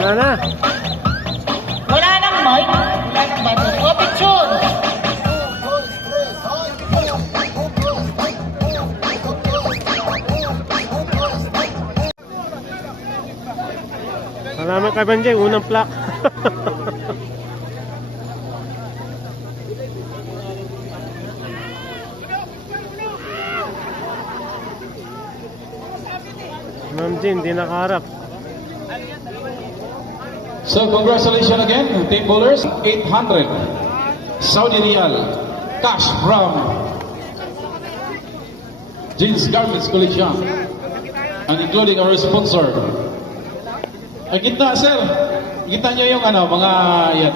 Wala na. Wala nang mic. Wala nang button. Open tune. Salamat kay Banjay, unang plak. Ma'am Jean, di nakaharap. So congratulations again, team bowlers. 800 Saudi Riyal cash from Jeans Garments Collection, and including our sponsor. Ay, kita sir, kita nyo yung ano, mga yan.